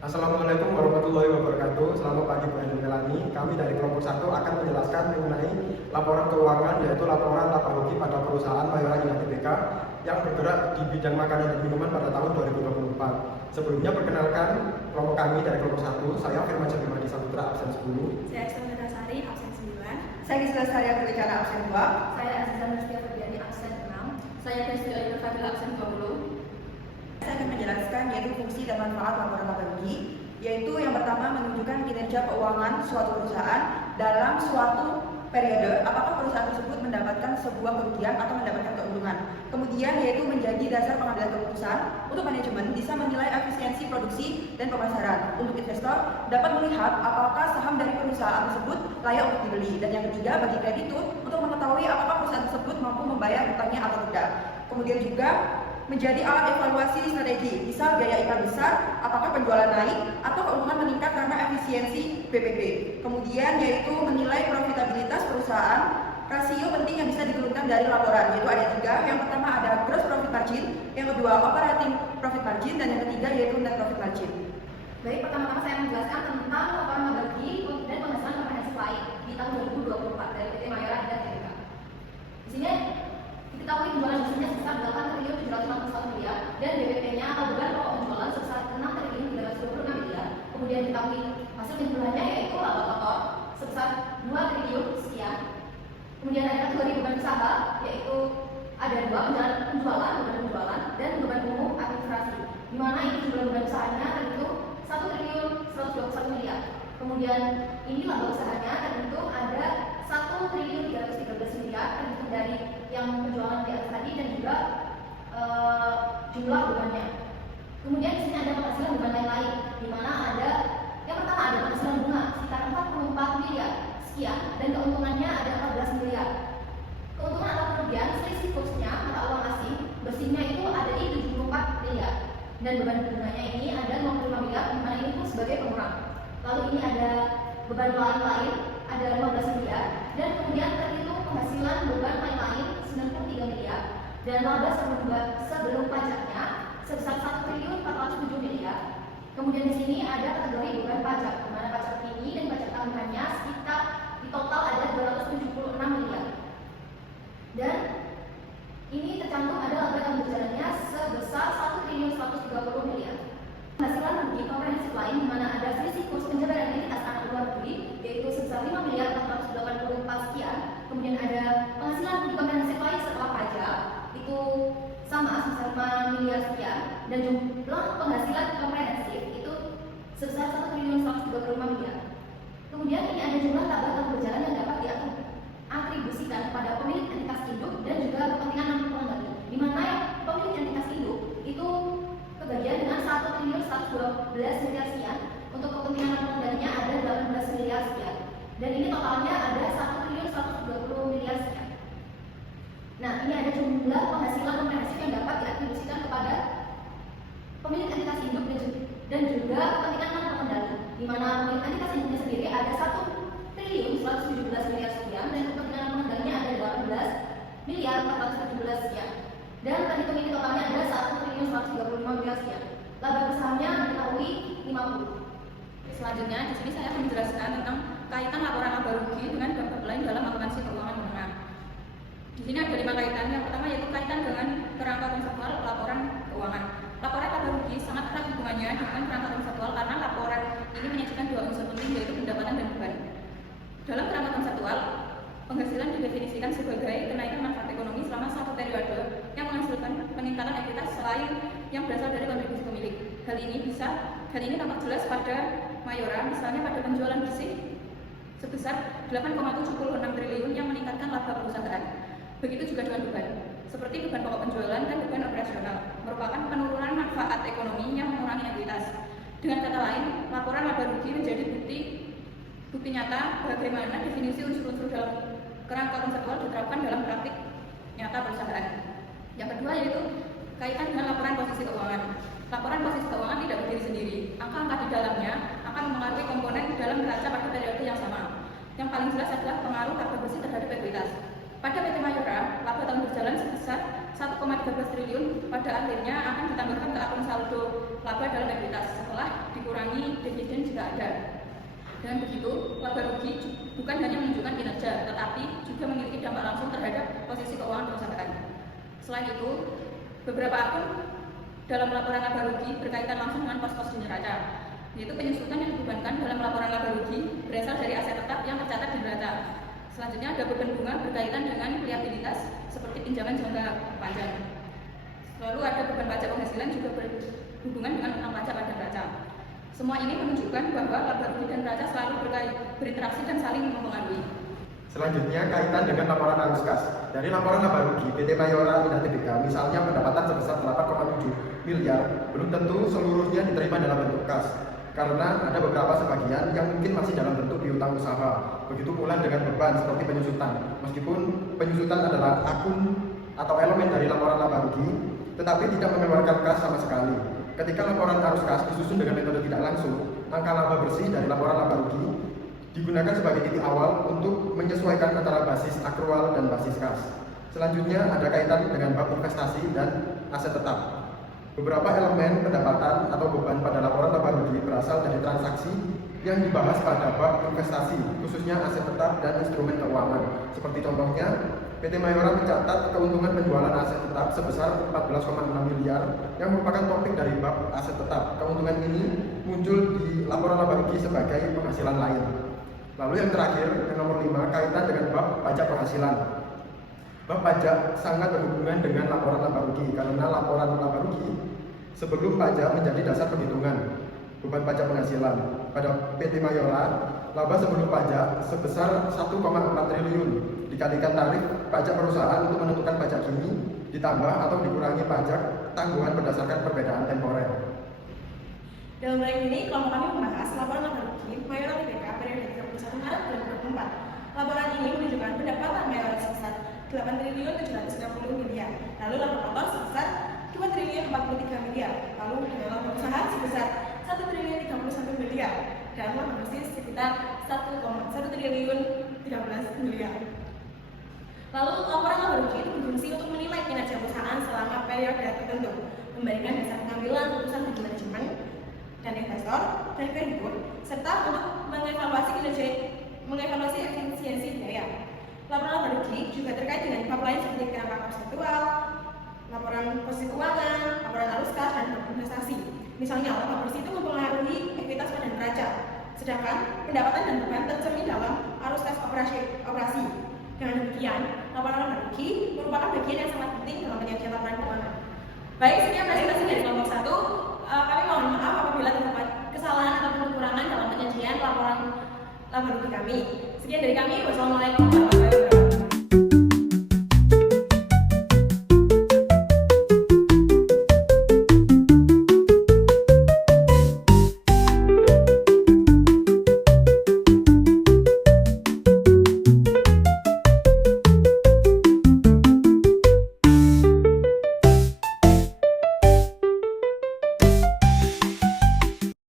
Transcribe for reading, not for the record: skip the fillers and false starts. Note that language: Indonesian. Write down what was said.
Assalamualaikum warahmatullahi wabarakatuh. Selamat pagi Bu Eni Melani. Kami dari kelompok 1 akan menjelaskan mengenai laporan keuangan, yaitu laporan laba rugi pada perusahaan Mayora Indah Tbk yang bergerak di bidang makanan dan minuman pada tahun 2024. Sebelumnya perkenalkan kelompok kami dari kelompok 1. Saya Firman Syahrimadi Saputra, absen 10. Saya Ekstra Sari, absen 9. Saya Gisela Saria Puricana, absen 2. Saya Aziza Nursia Ferdiani, absen 6. Saya Kristi Ayu Fadila, absen 20. Saya akan menjelaskan yaitu fungsi dan manfaat laporan laba rugi, yaitu yang pertama menunjukkan kinerja keuangan suatu perusahaan dalam suatu periode, apakah perusahaan tersebut mendapatkan sebuah kerugian atau mendapatkan keuntungan. Kemudian yaitu menjadi dasar pengambilan keputusan untuk manajemen bisa menilai efisiensi produksi dan pemasaran. Untuk investor dapat melihat apakah saham dari perusahaan tersebut layak untuk dibeli. Dan yang ketiga bagi kreditur untuk mengetahui apakah perusahaan tersebut mampu membayar hutangnya atau tidak. Kemudian juga menjadi alat evaluasi strategi, misal biaya iklan besar, apakah penjualan naik atau keuntungan meningkat karena efisiensi BPP. Kemudian yaitu menilai profitabilitas perusahaan, rasio penting yang bisa diturunkan dari laporan, yaitu ada 3. Yang pertama ada gross profit margin, yang kedua operating profit margin, dan yang ketiga yaitu net profit margin. Baik, pertama-tama saya menjelaskan tentang laporan laba rugi dan penghasilan komprehensif lain di tahun 2024 dari PT Mayora Indah Tbk. Di sini diketahui penjualan bersihnya sebesar 8.761 miliar dan BPP-nya atau beban pokok penjualan sebesar 6.326 miliar. Kemudian diketahui hasil penjualannya yaitu laba kotor sebesar 2 triliun sekian. Kemudian ada kategori beban usaha, yaitu ada 2, beban penjualan dan beban umum administrasi. Di mana ini jumlah beban usahanya terhitung 1.121 miliar. Kemudian ini laba usahanya terhitung ada 1.313 miliar terhitung dari yang penjualan di atas tadi dan juga jumlah bebannya. Kemudian di sini ada penghasilan beban lain-lain, di mana ada yang pertama ada penghasilan bunga sekitar 44 miliar sekian dan keuntungannya ada 14 miliar. Keuntungan atau kerugian selisih kursnya mata uang asing bersihnya itu ada di 74 miliar dan beban bunganya ini ada 55 miliar, di mana ini pun sebagai pengurang. Lalu ini ada beban lain-lain ada 15 miliar dan kemudian terhitung penghasilan beban lain-lain 93 miliar dan laba sebelum pajaknya sebesar 1.407 miliar. Kemudian di sini ada kategori beban pajak, di mana pajak ini dan pajak tambahannya sekitar di total ada 276 miliar. Dan ini tercantum ada laba yang berjalannya sebesar 1.130 miliar. Penghasilan rugi komprehensif lain di mana ada selisih kurs penjabaran entitas anak luar negeri yaitu sebesar 5 miliar 484 sekian. Kemudian ada penghasilan rugi komprehensif lain setelah pajak itu sama sebesar 5 miliar sekian dan jumlah penghasilan komprehensif itu sebesar 1.135 miliar. Kemudian ini ada jumlah laba yang berjalan yang dapat diatribusikan kepada pemilik entitas induk dan juga kepentingan non-pengendali, di mana pemilik entitas induk itu kebagian dengan 1.112 miliar sekian. Untuk kepentingan non-pengendalinya ada 18 miliar sekian dan ini totalnya ada 1.120 miliar sekian. Nah, ini ada jumlah penghasilan komprehensif yang dapat diatribusikan kepada pemilik entitas induk dan juga kepentingan non-pengendali, di mana pemilik entitas induknya sendiri ada 1.117 miliar sekian dan kepentingan non-pengendalinya ada 18 miliar 417 sekian. Dan terhitung ini totalnya ada 1.135 miliar sekian. Laba besarnya diketahui 50. Selanjutnya di sini saya akan menjelaskan tentang kaitan laporan laba rugi dengan bab lain dalam akuntansi keuangan menengah. Di sini ada 5 kaitan. Yang pertama yaitu kaitan dengan kerangka konseptual laporan keuangan. Laporan laba rugi sangat erat hubungannya dengan kerangka konseptual karena laporan ini menyajikan 2 unsur penting yaitu pendapatan dan beban. Dalam kerangka konseptual, penghasilan didefinisikan sebagai kenaikan manfaat ekonomi selama satu periode yang menghasilkan peningkatan ekuitas selain yang berasal dari kontribusi pemilik. Hal ini tampak jelas pada Mayora, misalnya pada penjualan bersih sebesar 8,76 triliun yang meningkatkan laba perusahaan. Begitu juga dengan beban, seperti beban pokok penjualan dan beban operasional, merupakan penurunan manfaat ekonomi yang mengurangi ekuitas. Dengan kata lain, laporan laba rugi menjadi bukti nyata bagaimana definisi unsur-unsur dalam kerangka konseptual diterapkan dalam praktik nyata perusahaan. Yang kedua yaitu kaitan dengan laporan posisi keuangan. Laporan posisi keuangan tidak berdiri sendiri. Angka-angka di dalamnya akan mempengaruhi komponen dalam neraca pada periode yang sama. Yang paling jelas adalah pengaruh laba bersih terhadap ekuitas. Pada PT Mayora, laba tahun berjalan sebesar 1,13 triliun pada akhirnya akan ditambahkan ke akun saldo laba dalam ekuitas setelah dikurangi dividen jika ada. Dan begitu, laba rugi bukan hanya menunjukkan kinerja, tetapi juga memiliki dampak langsung terhadap posisi keuangan perusahaan. Selain itu, beberapa akun dalam laporan laba rugi berkaitan langsung dengan pos-pos di neraca, yaitu penyusutan yang dibebankan dalam laporan laba rugi berasal dari aset tetap yang tercatat di neraca. Selanjutnya ada beban bunga berkaitan dengan liabilitas seperti pinjaman jangka panjang. Lalu ada beban pajak penghasilan juga berhubungan dengan utang pajak pada neraca. Semua ini menunjukkan bahwa laba rugi dan neraca selalu berinteraksi dan saling mempengaruhi. Selanjutnya, kaitan dengan laporan arus kas. Dari laporan laba rugi, PT Mayora Indah Tbk misalnya pendapatan sebesar 8,7 miliar, belum tentu seluruhnya diterima dalam bentuk kas, karena ada beberapa sebagian yang mungkin masih dalam bentuk piutang usaha. Begitu pula dengan beban seperti penyusutan. Meskipun penyusutan adalah akun atau elemen dari laporan laba rugi, tetapi tidak mengeluarkan kas sama sekali. Ketika laporan arus kas disusun dengan metode tidak langsung, angka laba bersih dari laporan laba rugi digunakan sebagai titik awal untuk menyesuaikan antara basis akrual dan basis kas. Selanjutnya ada kaitan dengan bab investasi dan aset tetap. Beberapa elemen pendapatan atau beban pada laporan laba rugi berasal dari transaksi yang dibahas pada bab investasi, khususnya aset tetap dan instrumen keuangan. Seperti contohnya, PT Mayora mencatat keuntungan penjualan aset tetap sebesar 14,6 miliar yang merupakan topik dari bab aset tetap. Keuntungan ini muncul di laporan laba rugi sebagai penghasilan lain. Lalu yang terakhir, yang nomor 5, kaitan dengan bab pajak penghasilan. Bab pajak sangat berhubungan dengan laporan laba rugi karena laporan laba rugi sebelum pajak menjadi dasar perhitungan beban pajak penghasilan. Pada PT Mayora, laba sebelum pajak sebesar 1,4 triliun dikalikan tarif pajak perusahaan untuk menentukan pajak kini ditambah atau dikurangi pajak tanggungan berdasarkan perbedaan temporer. Dalam hal ini, kelompok kami membahas laporan laba rugi Mayora Tbk periode 31 Maret 2024. Laporan ini menunjukkan pendapatan Mayora sebesar 8 triliun 730 miliar, lalu laba kotor sebesar 2 triliun 43 miliar, lalu laba usaha sebesar 1 triliun 31 miliar, dan laba bersih sekitar 1 triliun 13 miliar. Lalu laporan laba rugi itu berfungsi untuk menilai kinerja perusahaan selama periode tertentu, memberikan dasar pengambilan keputusan bagi manajemen dan investor dan kreditur, serta untuk mengevaluasi efisiensi biaya. Laporan laba rugi juga terkait dengan bab lain seperti kerangka konseptual, laporan posisi keuangan, laporan arus kas, dan investasi. Misalnya, laba bersih itu mempengaruhi ekuitas pada neraca, sedangkan pendapatan dan beban tercermin dalam arus kas operasi. Dengan demikian, laporan laba rugi merupakan bagian yang sangat penting dalam penyajian laporan keuangan. Baik, sekian presentasi dari kelompok 1. Kami mohon maaf apabila terdapat kesalahan atau kekurangan dalam penyajian laporan laba rugi kami. Sekian dari kami. Wassalamualaikum warahmatullahi wabarakatuh.